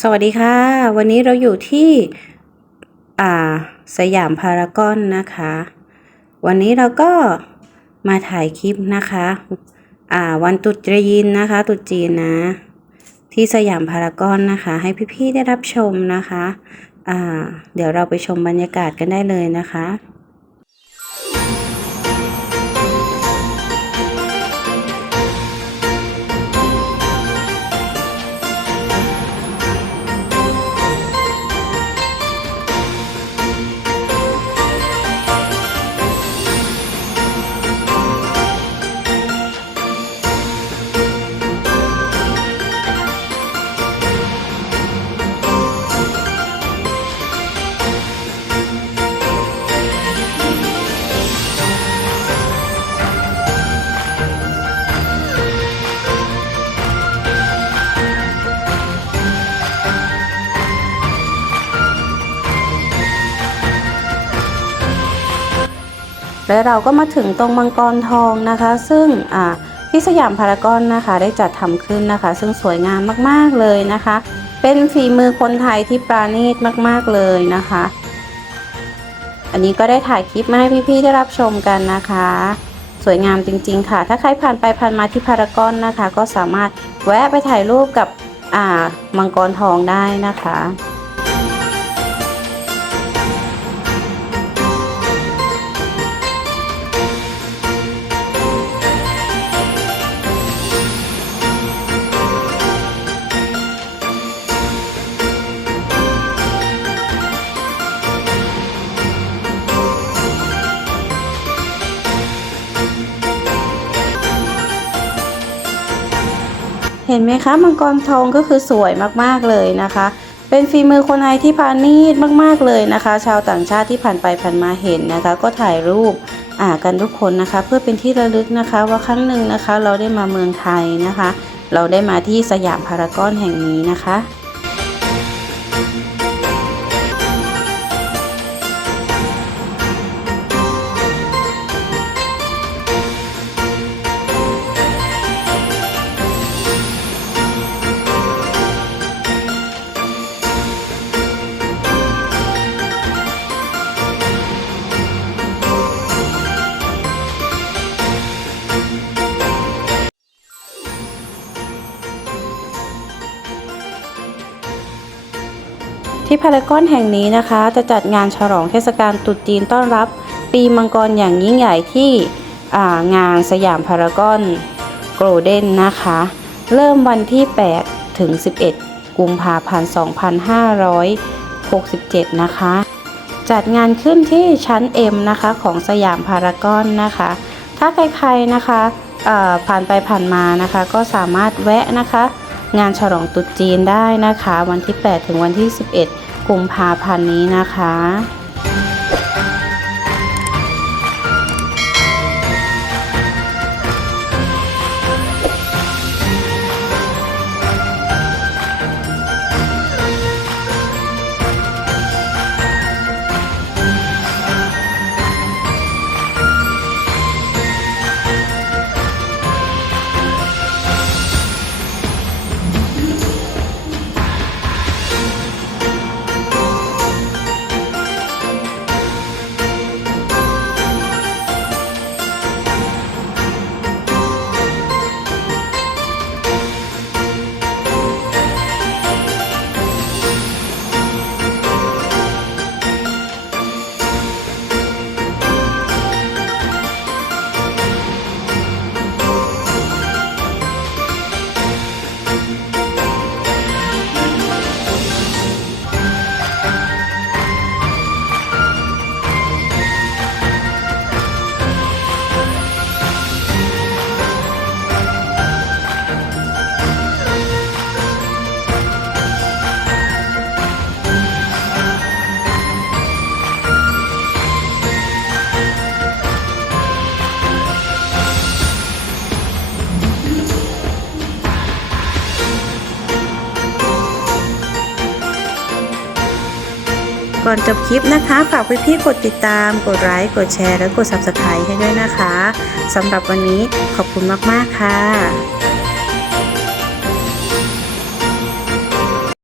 สวัสดีค่ะ วันนี้เราอยู่ที่อ่าสยามพารากอนนะคะ วันนี้เราก็มาถ่ายคลิปนะคะอ่าวันตรุษจีนนะคะ ตุจีนนะ ที่สยามพารากอนนะคะ ให้พี่ๆได้รับชมนะคะอ่าเดี๋ยวเราไปชมบรรยากาศกันได้เลยนะคะ และเราก็มาถึงตรงมังกรทองนะคะ ซึ่งที่สยามพารากอนนะคะ ได้จัดทำขึ้นนะคะ ซึ่งสวยงามมากๆเลยนะคะ เป็นฝีมือคนไทยที่ปราณีตมากๆเลยนะคะ อันนี้ก็ได้ถ่ายคลิปมาให้พี่ๆได้รับชมกันนะคะ สวยงามจริง ๆ ค่ะ ถ้าใครผ่านไปผ่านมาที่พารากอนนะคะ ก็สามารถแวะไปถ่ายรูปกับมังกรทองได้นะคะ ห็นไหมคะมังกรทองก็คือสวยมากๆเลยนะคะ เป็นฝีมือคนไทยที่พานีดมากๆเลยนะคะ ชาวต่างชาติที่ผ่านไปผ่านมาเห็นนะคะ ก็ถ่ายรูปอ่ากันทุกคนนะคะ เพื่อเป็นที่ระลึกนะคะ ว่าครั้งหนึ่งนะคะ เราได้มาเมืองไทยนะคะ เราได้มาที่สยามพารากอนแห่งนี้นะคะ ที่พารากอนแห่งนี้นะคะ จะจัดงานฉลองเทศกาลตรุษจีนต้อนรับ ปีมังกรอย่างยิ่งใหญ่ที่งานสยามพารากอนโกลเด้นนะคะ เริ่มวันที่ 8 ถึง 11 กุมภาพันธ์ 2567 นะคะ จัดงานขึ้นที่ชั้น M นะคะของสยามพารากอนนะคะ ถ้าใครๆนะคะผ่านไปผ่านมานะคะ ก็สามารถแวะนะคะ งานฉลองตุ๊จีนได้นะคะ วันที่ 8 ถึงวันที่ 11 กุมภาพันธ์นี้นะคะ ก่อนจบคลิปนะคะฝากพี่ๆกดติดตาม กดไลค์กดแชร์และกด Subscribe ให้ด้วยนะคะสำหรับวันนี้ขอบคุณมากๆค่ะ